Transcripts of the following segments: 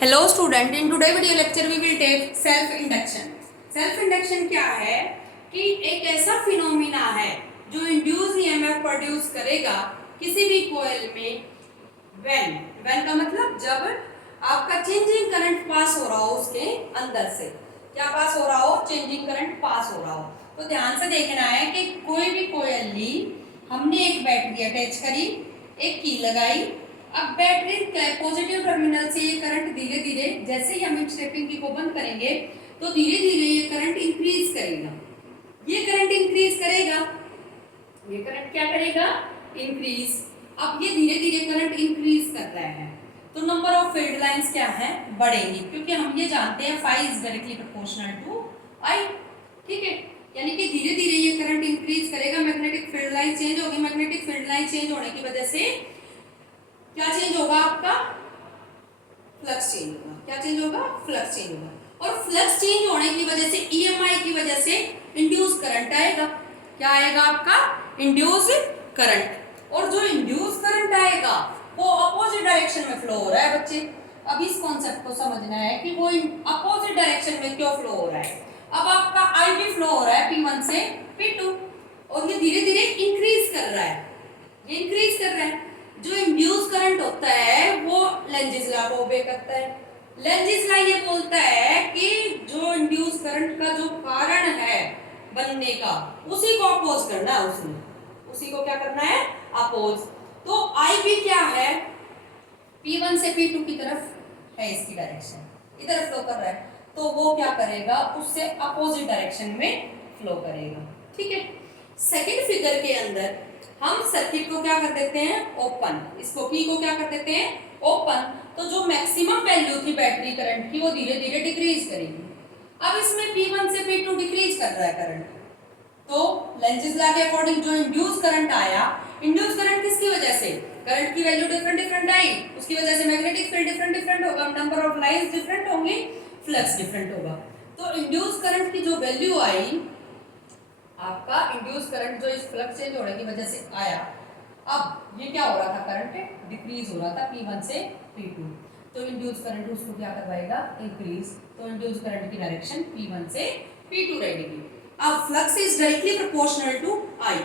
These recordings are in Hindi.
Hello student, in today video lecture we will take self induction. Self induction क्या है कि एक ऐसा फिनोमिना है जो इंड्यूस ईएमएफ प्रोड्यूस करेगा किसी भी कॉइल में व्हेन का मतलब जब आपका चेंजिंग करंट पास हो रहा हो, उसके अंदर से क्या पास हो रहा हो, चेंजिंग करंट पास हो रहा हो। तो ध्यान से देखना है कि कोई भी कॉइल ली, हमने एक बैटरी अटैच करी, एक की लगाई। अब बैटरी के पॉजिटिव टर्मिनल से ये करंट धीरे धीरे, जैसे ही हम स्टेपिंग की को बंद करेंगे तो धीरे धीरे ये करंट इंक्रीज करेगा। ये करंट इंक्रीज करेगा, ये करंट क्या करेगा, इंक्रीज। अब ये धीरे धीरे करंट इंक्रीज कर रहा है तो नंबर ऑफ फील्ड लाइंस क्या है, बढ़ेंगी, क्योंकि हम ये जानते हैं phi is directly proportional to I. ठीक है, यानी कि धीरे धीरे ये करंट इंक्रीज करेगा, मैग्नेटिक फील्ड लाइन चेंज होगी। मैग्नेटिक फील्ड लाइन चेंज होने की वजह से क्या चेंज होगा, आपका फ्लक्स चेंज होगा। क्या चेंज होगा, फ्लक्स चेंज होगा। और फ्लक्स चेंज होने की वजह से ईएमआई की वजह से इंड्यूस करंट आएगा। क्या आएगा, आपका इंड्यूस करंट। और जो इंड्यूस करंट आएगा वो अपोजिट डायरेक्शन में फ्लो हो रहा है बच्चे। अब इस कॉन्सेप्ट को समझना है कि वो अपोजिट डायरेक्शन में क्यों फ्लो हो रहा है। अब आपका आई भी फ्लो हो रहा है P1 से P2 और ये धीरे धीरे इंक्रीज कर रहा है, ये इंक्रीज कर रहा है। जो इंड्यूस करंट होता है वो लेंजिस लॉ को ओबे करता है। लेंजिस लॉ ये बोलता है कि जो इंड्यूस करंट का जो कारण है बनने का, उसी को अपोज करना है, उसने उसी को क्या करना है, अपोज। तो आई भी क्या है, P1 से P2 की तरफ है, इसकी डायरेक्शन इधर फ्लो कर रहा है, तो वो क्या करेगा, उससे अपोजिट डायरेक्शन में फ्लो करेगा। ठीक है, सेकंड फिगर के अंदर हम सर्किट को क्या कर देते हैं, ओपन। इसको की को क्या कर देते हैं, ओपन। तो जो मैक्सिमम वैल्यू थी बैटरी करंट की वो धीरे धीरे डिक्रीज करेगी। अब इसमें P1 से P2 डिक्रीज कर रहा है करंट, तो लेंजिस लॉ के अकॉर्डिंग जो इंड्यूस करंट आया, इंड्यूस करंट किसकी वजह से, करंट की वैल्यू डिफरेंट डिफरेंट आई, उसकी वजह से मैग्नेटिक फील्ड डिफरेंट डिफरेंट होगा, नंबर ऑफ लाइंस डिफरेंट होंगी, फ्लक्स डिफरेंट होगा। तो इंड्यूस करंट की जो वैल्यू आई, आपका इंड्यूस करंट जो इस फ्लक्स चेंज होने की वजह से आया, अब ये क्या हो रहा था, करंट डिक्रीज हो रहा था P1 से P2, तो इंड्यूस करंट उसको क्या करवाएगा, इंक्रीज। तो इंड्यूस करंट की डायरेक्शन P1 से P2 रहेगी। अब flux is directly proportional to I।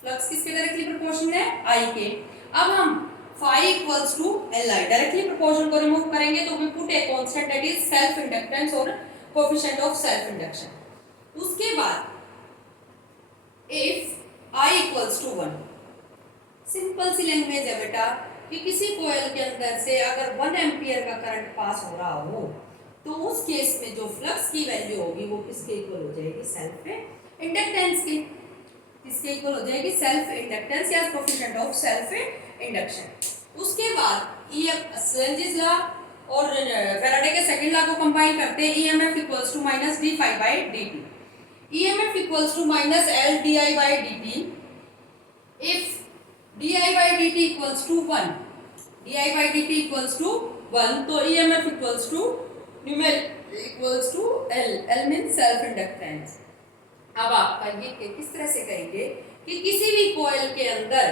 Flux किसके डायरेक्टली प्रोपोर्शनल है, I के। अब हम phi equals to Li, directly proportional को रिमूव करेंगे तो we put a constant that is self inductance और कोएफिशिएंट ऑफ सेल्फ इंडक्शन। उसके बाद if I equals to 1, simple सी लैंग्वेज है बेटा कि किसी कॉइल के अंदर से अगर 1 एम्पियर का करंट पास हो रहा हो तो उस केस में जो फ्लक्स की वैल्यू होगी वो किसके इक्वल हो जाएगी, सेल्फ इंडक्टेंस की। किसके इक्वल हो जाएगी, सेल्फ इंडक्टेंस या कोएफिशिएंट ऑफ सेल्फ इंडक्शन। उसके बाद लेंजिस लॉ और फैराडे के सेकंड लॉ को कंबाइन करते हैं, EMF equals to minus D phi by D T. EMF equals to minus L di by dt if di by dt equals to 1, di by dt equals to 1, तो EMF equals to numeric equals to L, L means self inductance। अब आपका ये किस तरह से कहेंगे कि किसी भी कॉइल के अंदर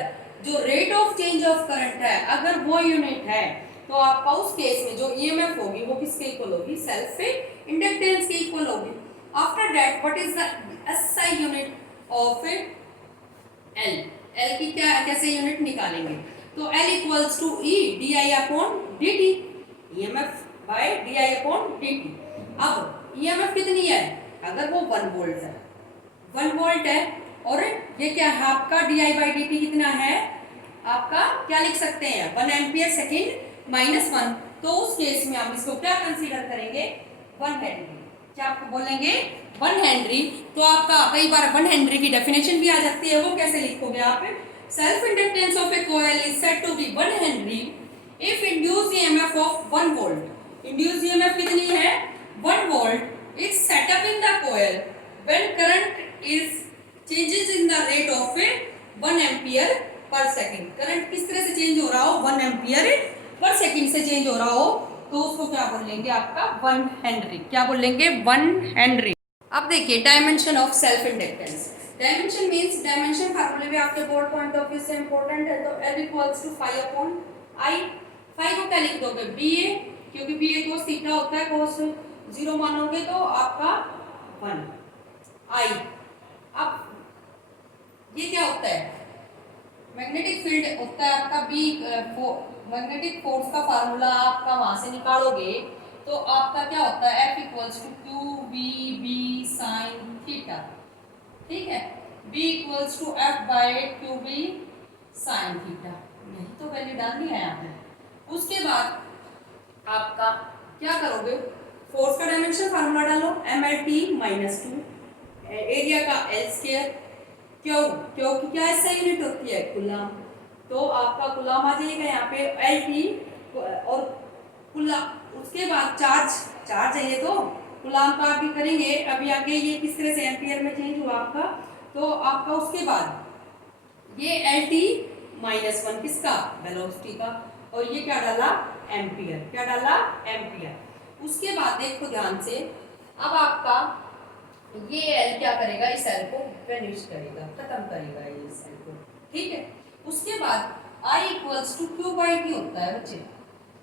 जो rate of change of current है अगर वो यूनिट है तो आपका उस केस में जो EMF होगी वो किसके इक्वल होगी, सेल्फ इंडक्टेंस के इक्वल होगी। After that, what is the SI unit of L? L की क्या कैसे यूनिट निकालेंगे, तो L equals to E di upon dt, EMF by di upon dt। अब EMF कितनी है, अगर वो 1 वोल्ट है, 1 वोल्ट है, और ये क्या है आपका di by dt कितना है, आपका क्या लिख सकते हैं, 1 एम्पियर सेकेंड माइनस 1। तो उस केस में हम इसको क्या कंसीडर करेंगे, 1 हेनरी। क्या आपको बोलेंगे 1 हेनरी, तो आपका कई बार 1 हेनरी की डेफिनेशन भी आ जाती है, वो कैसे लिखोगे आप, self inductance of a coil is said to be 1 henry if induced EMF of 1 volt. Induced EMF कितनी है, 1 volt is set up in the coil when current is changes in the rate of 1 ampere per second. Current किस तरह से चेंज हो रहा हो, 1 एम्पियर पर सेकंड से चेंज हो रहा हो, तो उसको क्या बोलेंगे, आपका 1 हेनरी। क्या बोलेंगे, 1 हेनरी। अब देखिए dimension of self inductance. Dimension means, dimension फार्मूले भी आपके बोर्ड पॉइंट ऑफ व्यू से इंपॉर्टेंट है, तो L equals to phi upon I. Phi को क्या लिख दोगे, BA, क्योंकि बी ए कोस थीटा होता है, कोस 0 मानोगे तो आपका 1 आई। अब ये क्या होता है, मैग्नेटिक फील्ड होता है आपका बी, मैग्नेटिक फोर्स का फार्मूला आपका वहां से निकालोगे तो आपका क्या होता है, F equals to Q B B sine theta, ठीक है, B equals to F by Q B sine theta, यही तो वैल्यू डालनी है आपने। उसके बाद आपका क्या करोगे, फोर्स का डायमेंशन फार्मूला डालो, MLT माइनस 2, एरिया का L स्क्वायर, क्यों, क्योंकि क्या ऐसा यूनिट होती है कूलम, तो आपका कूलम आ जाएगा यहाँ पे LT और कूलम। उसके बाद चार्ज है ये, तो कूलम का भी करेंगे अभी आगे, ये किस तरह से एम्पियर में चेंज हुआ आपका, तो आपका उसके बाद ये LT माइनस 1 किसका, वेलोसिटी का, और ये क्या डाला, एम्पियर, क्या डाला, एम्पियर। उसके बाद देखो ध्यान से, अब आपका ये L क्या करेगा, इस L को वेनिश करेगा, खत्म करेगा ये इस L को, ठीक है। उसके बाद I equals to Q by T होता है बच्चे,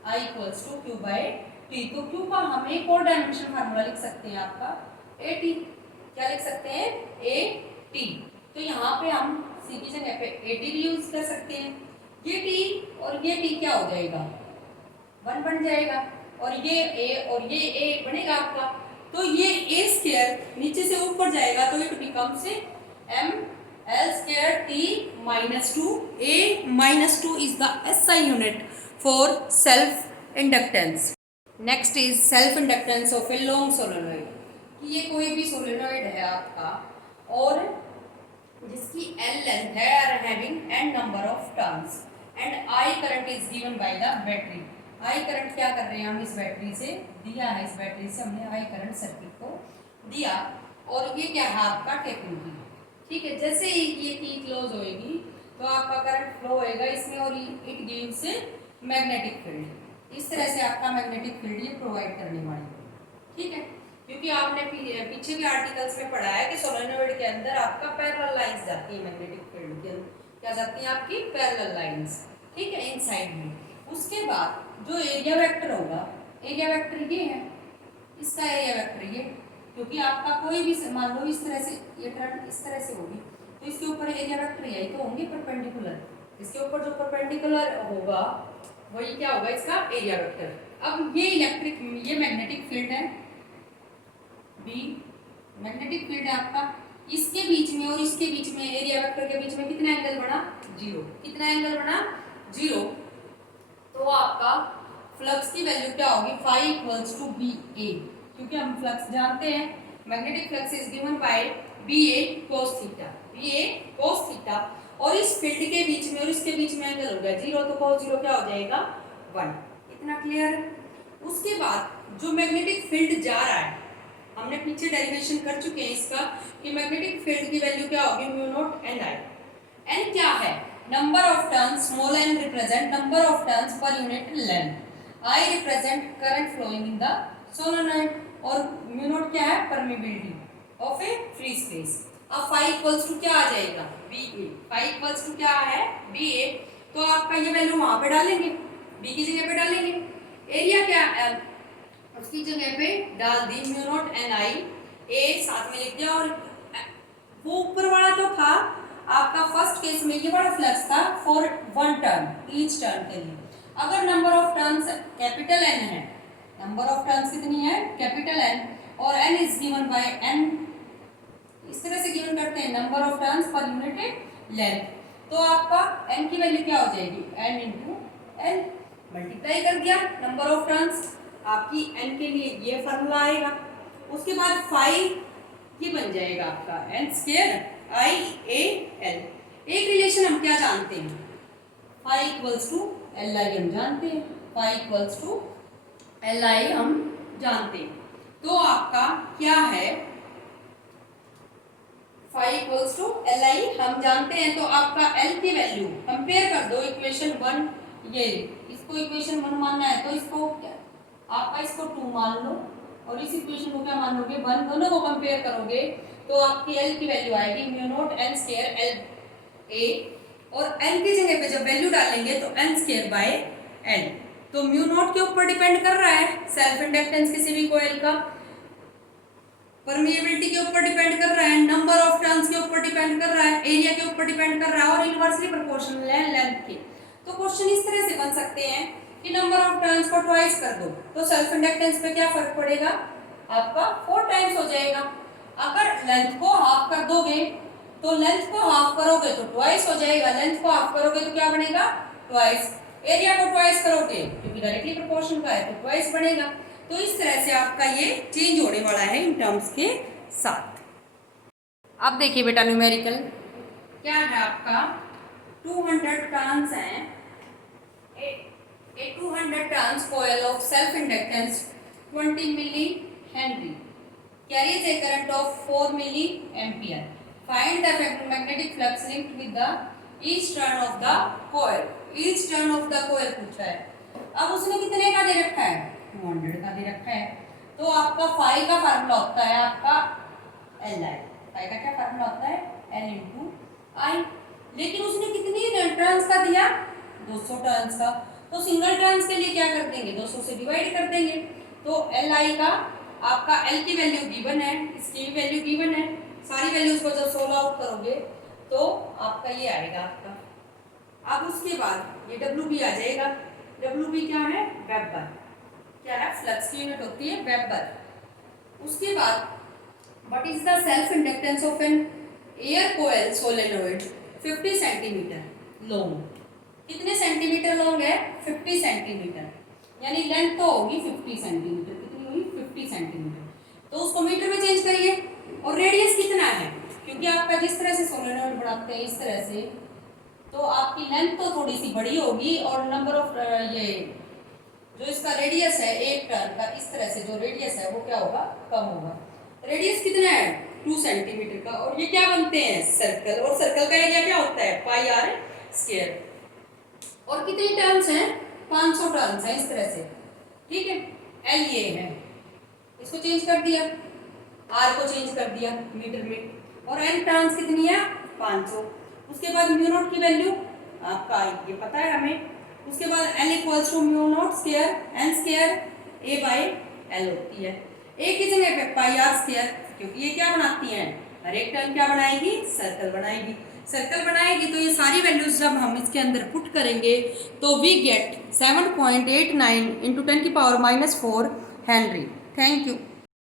I equals to Q by T, तो क्यू का हम एक और डायमेंशन फार्मूला लिख सकते हैं आपका AT, क्या लिख सकते हैं, AT, तो यहाँ पे हम C की जगह पे AT भी यूज कर सकते हैं, ये T और ये T क्या हो जाएगा, 1 बन जाएगा, और ये A और ये A बनेगा आपका, तो ये A स्क्वायर नीचे से ऊपर जाएगा तो it becomes M L square T minus 2, A minus 2 is the SI unit for self inductance. Next is self inductance of a long solenoid, कि ये कोई भी सोलेनोइड है आपका और जिसकी L लेंथ है और having n number of turns and I current is given by the battery. I current क्या कर रहे हैं हम, इस बैटरी से दिया है, इस बैटरी से हमने I करंट सर्किट को दिया, और ये क्या है आपका टेपिंग की, ठीक है। जैसे ही ये की क्लोज होएगी तो आपका करंट फ्लो होएगा इसमें, और इट गिव्स मैग्नेटिक फील्ड, इस तरह से आपका मैग्नेटिक फील्ड ये प्रोवाइड करने वाली है, ठीक है। क्योंकि आपने पीछे भी आर्टिकल्स में पढ़ा है कि सोलेनोइड के अंदर आपका पैरेलल लाइंस जाती है, मैग्नेटिक फील्ड के अंदर क्या जाती है आपकी, पैरेलल लाइंस, ठीक है, इनसाइड में। उसके बाद जो एरिया वेक्टर होगा, एरिया वेक्टर ये है, इसका एरिया वेक्टर ये, क्योंकि आपका कोई भी मान लो इस तरह से ये टर्न इस तरह से होगी तो इसके ऊपर एरिया वेक्टर यही तो होंगे परपेंडिकुलर, इसके ऊपर जो परपेंडिकुलर होगा वही क्या होगा, इसका एरिया वेक्टर। अब ये इलेक्ट्रिक, ये मैग्नेटिक फील्ड है बी, मैग्नेटिक फील्ड है आपका, इसके बीच में और इसके बीच में एरिया वेक्टर के बीच में कितना एंगल बना, 0, कितना एंगल बना, 0, तो आपका फ्लक्स की वैल्यू क्या होगी, phi equals to B A, क्योंकि हम फ्लक्स जानते हैं, magnetic flux is given by B A cos theta, B A cos theta, और इस फील्ड के बीच में और इसके बीच में एंगल हो गया 0, तो कोस 0 क्या हो जाएगा, 1, इतना क्लियर है। उसके बाद जो मैग्नेटिक फील्ड जा रहा है, हमने पीछे डेरिवेशन कर चुके हैं इसका, कि मैग्नेटिक फील्ड की वैल्यू क्या होगी, mu naught N I, N क्या है, number of turns, small n represent number of turns per unit length, I represent current flowing in the solenoid, और म्यू नॉट क्या है, permeability of a free space. अब फाई इक्वल्स टू क्या आ जाएगा, B A, phi equals to क्या है, बी ए, तो आपका ये वैल्यू वहां पे डालेंगे, बी की जगह पे डालेंगे, एरिया क्या उसकी जगह पे डाल दी म्यू नॉट एन आई, ए साथ में लिख दिया, और वो ऊपर वाला तो था आपका फर्स्ट केस में, ये बड़ा फ्लक्स था फॉर 1 टर्न, ईच टर्न के लिए। अगर number of turns capital N है, नंबर ऑफ टर्न्स कितनी है, कैपिटल एन, और N is given by N, इस तरह से गिवन करते हैं number of turns per unit length, तो आपका एन की वैल्यू क्या हो जाएगी, एन इंटू एन, मल्टीप्लाई कर दिया नंबर ऑफ टर्न्स, आपकी एन के लिए ये फार्मूला आएगा। उसके बाद फाई ये बन जाएगा आपका N square I A L, एक रिलेशन हम क्या जानते हैं, phi equals to L I हम जानते हैं, phi equals to L I हम जानते हैं, तो आपका क्या है, phi equals to L I हम जानते हैं, तो आपका एल की वैल्यू कंपेयर कर दो इक्वेशन 1, ये इसको इक्वेशन 1 मानना है तो इसको आपका इसको 2 मान लो, और इस इक्वेशन को क्या मान लोगे, 1, दोनों को कंपेयर करोगे तो आपकी एल की वैल्यू आएगी mu naught N square L A, और एन की जगह पे जब वैल्यू डालेंगे तो एन स्क्वायर बाय एल, तो म्यू नॉट के ऊपर डिपेंड कर रहा है सेल्फ इंडक्टेंस किसी भी कोयल का, परमिएबिलिटी के ऊपर डिपेंड कर रहा है, नंबर ऑफ टर्न्स के ऊपर डिपेंड कर रहा है, एरिया के ऊपर डिपेंड कर रहा है और इनवर्सली प्रोपोर्शनल है लेंथ के। तो क्वेश्चन इस तरह से बन सकते हैं कि नंबर ऑफ टर्न्स को ट्वाइस कर दो तो सेल्फ इंडक्टेंस पे क्या फर्क पड़ेगा, आपका 4 टाइम्स हो जाएगा। अगर लेंथ को हाफ कर दोगे तो लेंथ को हाफ करोगे तो ट्वाइस हो जाएगा, लेंथ को हाफ करोगे तो क्या बनेगा, ट्वाइस। एरिया को ट्वाइस करोगे क्योंकि डायरेक्टली प्रोपोर्शन का है तो ट्वाइस बनेगा। तो इस तरह से आपका ये चेंज होने वाला है इन टर्म्स के साथ। अब देखिए बेटा न्यूमेरिकल क्या है आपका, 200 टर्न्स हैं, a 200 turns coil of self inductance 20 milli Henry carries a current of 4 milli ampere. Find the magnetic flux linked with the each turn of the coil. Each turn of the coil पूछा है। अब उसने कितने का दे रखा है, 200 का दे रखा है। तो आपका फाई का फार्मूला होता है आपका एल आई, फाई का क्या फार्मूला होता है, एल इंटू आई। लेकिन उसने कितनी टर्न्स का दिया, 200 टर्न्स का। तो सिंगल टर्न्स के लिए क्या कर देंगे, 200 से डिवाइड कर देंगे। तो एल आई का आपका एल की वैल्यू गिवन है, इसकी भी वैल्यू गिवन है, सारी वैल्यूज को जब सोल्व आउट करोगे तो आपका ये आएगा आपका। अब उसके बाद ये डब्ल्यू बी आ जाएगा, डब्ल्यू बी क्या है, वेबर, क्या है, फ्लक्स की यूनिट होती है वेबर। उसके बाद what is the self inductance of an air coil solenoid, 50 centimetre long. कितने सेंटीमीटर लॉन्ग है, 50 सेंटीमीटर, यानी लेंथ तो होगी 50 सेंटीमीटर, कितनी हुई, 50 सेंटीमीटर। तो उसको मीटर में चेंज करिए। और रेडियस कितना है, क्योंकि आपका जिस तरह से सोलेनोइड बनाते हैं इस तरह से, तो आपकी लेंथ तो थोड़ी सी बड़ी होगी और नंबर ऑफ ये जो इसका रेडियस है एक टर्न का, इस तरह से जो रेडियस है वो क्या होगा, कम होगा। रेडियस कितना है, 2 सेंटीमीटर का। और ये क्या बनते हैं, सर्कल, और सर्कल का एरिया क्या होता है, पाई आर स्क्वायर। और कितनी टर्न्स हैं, 500 टर्न्स हैं इस तरह से, ठीक है। एल ये है, इसको चेंज कर दिया, आर को चेंज कर दिया मीटर में, और एन टर्न्स कितनी है, 500। उसके बाद म्यू नॉट की वैल्यू आपका ये पता है हमें। उसके बाद L equals to mu naught square N square A by L होती है। ए की जगह पे पाई आर स्क्वायर, क्योंकि ये क्या बनाती हैं, हर एक टर्न क्या बनाएगी, सर्कल बनाएगी। सर्कल बनाएगी तो ये सारी वैल्यूज जब हम इसके अंदर पुट करेंगे तो we get 7.89 × 10⁻⁻⁴ henry. Thank you.